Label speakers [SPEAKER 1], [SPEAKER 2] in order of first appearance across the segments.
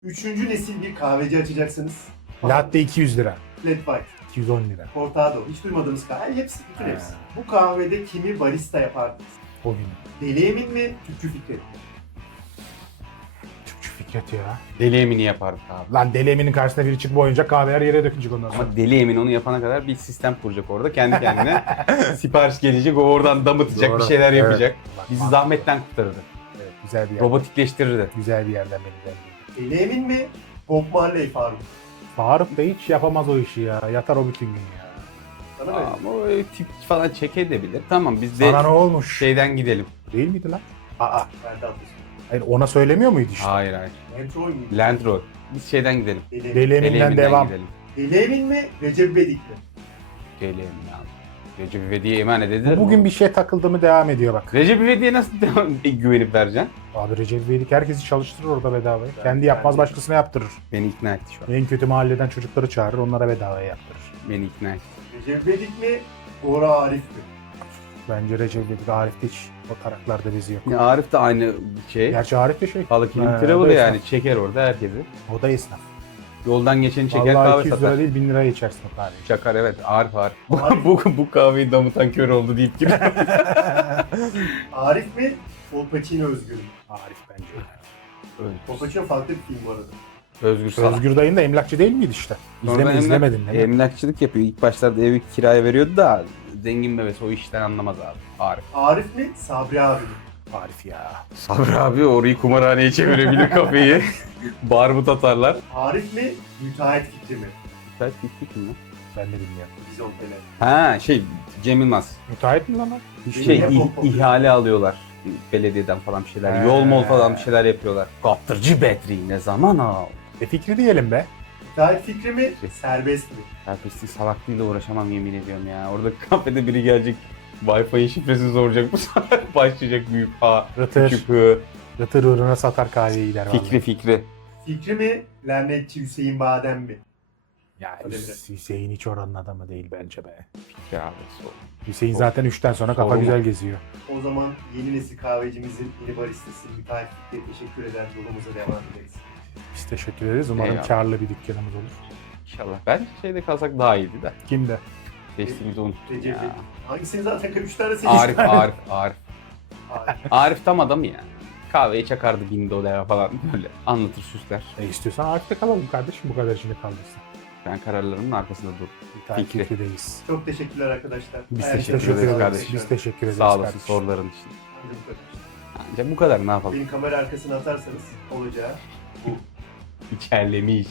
[SPEAKER 1] Üçüncü nesil bir kahveci açacaksınız.
[SPEAKER 2] Latte 200 lira.
[SPEAKER 1] Flat White,
[SPEAKER 2] 210 lira.
[SPEAKER 1] Cortado, hiç duymadığımız kahve. Hepsi, bütün
[SPEAKER 2] Ha.
[SPEAKER 1] hepsi. Bu kahvede kimi barista yapardınız?
[SPEAKER 2] O gün.
[SPEAKER 1] Deli Emin mi, Tüpçü Fikret mi?
[SPEAKER 2] Türkçü Fikret ya.
[SPEAKER 3] Deli Emin'i yapardık abi.
[SPEAKER 2] Lan Deli Emin'in karşısına biri çıkıp boyunca kahveler yere dökülecek ondan sonra.
[SPEAKER 3] Ama Deli Emin onu yapana kadar bir sistem kuracak orada. Kendi kendine sipariş gelecek, o oradan damıtacak,
[SPEAKER 2] Doğru.
[SPEAKER 3] bir şeyler
[SPEAKER 2] Evet.
[SPEAKER 3] yapacak.
[SPEAKER 2] Bak,
[SPEAKER 3] Bizi
[SPEAKER 2] mantıklı.
[SPEAKER 3] zahmetten kurtarırdı.
[SPEAKER 2] Evet, güzel bir yer.
[SPEAKER 3] Robotikleştirirdi.
[SPEAKER 2] Güzel bir yerden beni.
[SPEAKER 1] Deli Emin mi, Bob Marley Faruk?
[SPEAKER 2] Faruk da hiç yapamaz o işi ya. Yatar o bütün gün ya.
[SPEAKER 1] Sana böyle.
[SPEAKER 3] Ama o tip falan çekebilir. Tamam biz de
[SPEAKER 2] Sana ne olmuş?
[SPEAKER 3] şeyden gidelim.
[SPEAKER 2] Değil miydi lan? Aa.
[SPEAKER 1] Ferdi Atlas.
[SPEAKER 2] Hayır ona söylemiyor muydu işte?
[SPEAKER 3] Hayır hayır.
[SPEAKER 1] Entroy muydu?
[SPEAKER 3] Land Road. Biz şeyden gidelim.
[SPEAKER 1] Deli Emin.
[SPEAKER 2] Deli
[SPEAKER 3] Deli
[SPEAKER 2] Emin'den
[SPEAKER 3] Emin'den
[SPEAKER 2] devam.
[SPEAKER 3] gidelim.
[SPEAKER 1] Deli Emin mi, Recep İvedik mi?
[SPEAKER 3] Deli Emin abi. Recep İvedik'e emanet edilir
[SPEAKER 2] Bugün
[SPEAKER 3] mi?
[SPEAKER 2] bir şey takıldı mı devam ediyor bak.
[SPEAKER 3] Recep İvedik'e nasıl güvenip vereceksin?
[SPEAKER 2] Abi Recep İvedik herkesi çalıştırır orada bedavaya.
[SPEAKER 1] Ben-
[SPEAKER 2] Kendi yapmaz
[SPEAKER 1] ben-
[SPEAKER 2] başkasına yaptırır.
[SPEAKER 3] Beni ikna etti şu an.
[SPEAKER 2] En kötü mahalleden çocukları çağırır onlara bedavaya yaptırır.
[SPEAKER 3] Beni ikna etti.
[SPEAKER 1] Recep İvedik mi, Bora Arif mi?
[SPEAKER 2] Bence Recep İvedik Arif de hiç o taraklarda bizi yok.
[SPEAKER 3] Ya Arif de aynı şey.
[SPEAKER 2] Gerçi Arif de şey.
[SPEAKER 3] Balık Hilim
[SPEAKER 2] Ha,
[SPEAKER 3] Travel
[SPEAKER 2] o da
[SPEAKER 3] yani
[SPEAKER 2] esnaf.
[SPEAKER 3] çeker orada herkesi.
[SPEAKER 2] O da esnaf.
[SPEAKER 3] Yoldan geçeni çeker
[SPEAKER 2] Vallahi
[SPEAKER 3] kahve
[SPEAKER 2] 200
[SPEAKER 3] satar.
[SPEAKER 2] lira değil 1000 liraya içersin o kahveyi.
[SPEAKER 3] Çakar evet Arif.
[SPEAKER 1] Arif.
[SPEAKER 3] bu kahveyi damıtan kör oldu deyip giriyor.
[SPEAKER 1] Arif mi, Kolpaçino Özgür mü?
[SPEAKER 2] Arif bence.
[SPEAKER 1] Kolpaçino farklı bir film bu arada.
[SPEAKER 3] Özgür Salak.
[SPEAKER 2] Özgür dayın da emlakçı değil miydi işte? İzlemedin değil mi?
[SPEAKER 3] Emlakçılık yapıyor. İlk başlarda evi kiraya veriyordu da zengin bebesi o işten anlamaz abi. Arif.
[SPEAKER 1] Arif mi, Sabri abi mi?
[SPEAKER 2] Arif ya.
[SPEAKER 3] Sabri abi orayı kumarhaneye çevirebilir kafeyi. Barbut atarlar.
[SPEAKER 1] Arif mi, Müteahhit Fikri mi?
[SPEAKER 3] Müsait bir kim lan?
[SPEAKER 2] Ben de bilmiyorum.
[SPEAKER 1] Vizyon Fener.
[SPEAKER 3] Ha Cem Yılmaz.
[SPEAKER 2] Müteahhit mi lan o? Hiç
[SPEAKER 3] Şey
[SPEAKER 2] bilmiyorum.
[SPEAKER 3] ihale alıyorlar. Belediyeden falan bir şeyler.
[SPEAKER 2] He.
[SPEAKER 3] Yol mol falan bir şeyler yapıyorlar. Kaptırcı Bedri ne zaman al?
[SPEAKER 2] Fikri diyelim be.
[SPEAKER 1] Müteahhit Fikri mi, Serbest mi?
[SPEAKER 3] Herpesli salaklığıyla uğraşamam yemin ediyorum ya. Orada kafede biri gelecek. Wi-Fi'nin şifresini soracak bu sefer. Başlayacak büyük ha.
[SPEAKER 2] Rıtır.
[SPEAKER 3] Küçük hı.
[SPEAKER 2] Rıtır uğruna satar kahveyi gider vallahi.
[SPEAKER 3] Fikri.
[SPEAKER 1] Fikri mi, Lanetçi Hüseyin Badem mi?
[SPEAKER 2] Ya
[SPEAKER 1] Öyle biraz.
[SPEAKER 2] Hüseyin hiç oranın adamı değil bence be.
[SPEAKER 3] Fikri abi.
[SPEAKER 2] Hüseyin zaten 3'ten sonra kafa
[SPEAKER 3] Sorun mu?
[SPEAKER 2] güzel geziyor.
[SPEAKER 1] O zaman yeni nesil kahvecimizin yeni baristası Müteahhit Fikri'ye teşekkür eder, yolumuza devam ederiz.
[SPEAKER 2] Biz teşekkür ederiz. Umarım
[SPEAKER 3] Eyvallah.
[SPEAKER 2] karlı bir dükkanımız olur.
[SPEAKER 3] İnşallah. Bence şeyde kalsak daha iyiydi de.
[SPEAKER 2] Kimde?
[SPEAKER 3] Seçtiğimizi unuttum
[SPEAKER 1] Recep
[SPEAKER 3] ya.
[SPEAKER 1] İvedik. Hangisini zaten 3 tane seçtik.
[SPEAKER 3] Arif.
[SPEAKER 1] Arif.
[SPEAKER 3] Arif tam adam ya. Kahveyi çakardı $1000 falan böyle anlatır süsler.
[SPEAKER 2] İstiyorsan Arif'te kalalım kardeşim bu kadar içinde kaldıysa.
[SPEAKER 3] Ben kararlarımın arkasında dur. Fikri.
[SPEAKER 2] Takipteyiz.
[SPEAKER 1] Çok teşekkürler arkadaşlar.
[SPEAKER 3] Biz
[SPEAKER 1] Her
[SPEAKER 3] teşekkür
[SPEAKER 1] şey
[SPEAKER 3] ederiz
[SPEAKER 1] için
[SPEAKER 3] kardeşim.
[SPEAKER 2] Biz teşekkür ederiz
[SPEAKER 3] Sağ olasın
[SPEAKER 2] kardeşim.
[SPEAKER 3] soruların için.
[SPEAKER 1] Ancak bu kadar.
[SPEAKER 3] Ancak bu kadar ne yapalım?
[SPEAKER 1] Benim kamera arkasına atarsanız olacağı bu.
[SPEAKER 3] İçerlemiş.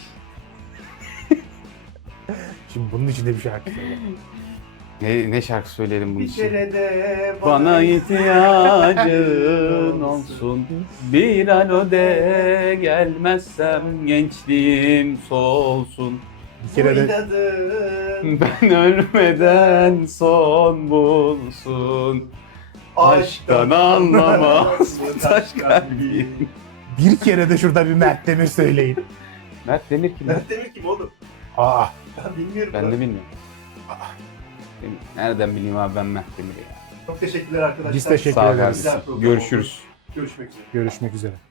[SPEAKER 2] Şimdi bunun içinde bir şarkı söyle.
[SPEAKER 3] Ne şarkı söyleyelim bunun
[SPEAKER 1] Bir
[SPEAKER 3] için?
[SPEAKER 1] kere de
[SPEAKER 3] Bana ihtiyacın olsun. Bir alo de gelmezsem gençliğim solsun.
[SPEAKER 2] Bir kere de
[SPEAKER 1] Oynadım.
[SPEAKER 3] Ben ölmeden son bulsun. Aşktan anlamaz bu taş kalbim.
[SPEAKER 2] bir kere de şurada bir Mert Demir söyleyin.
[SPEAKER 3] Mert Demir kim? lan?
[SPEAKER 1] Mert Demir kim oğlum?
[SPEAKER 2] Aa,
[SPEAKER 1] Ben bilmiyorum.
[SPEAKER 3] Ben
[SPEAKER 1] lan.
[SPEAKER 3] de bilmiyorum. Nereden bileyim abi ben Mert Demir'i ya.
[SPEAKER 1] Çok teşekkürler arkadaşlar.
[SPEAKER 2] Biz teşekkür
[SPEAKER 3] Sağ ol
[SPEAKER 2] ederiz.
[SPEAKER 3] kardeşim. Görüşürüz.
[SPEAKER 1] Görüşmek üzere.
[SPEAKER 2] Görüşmek üzere.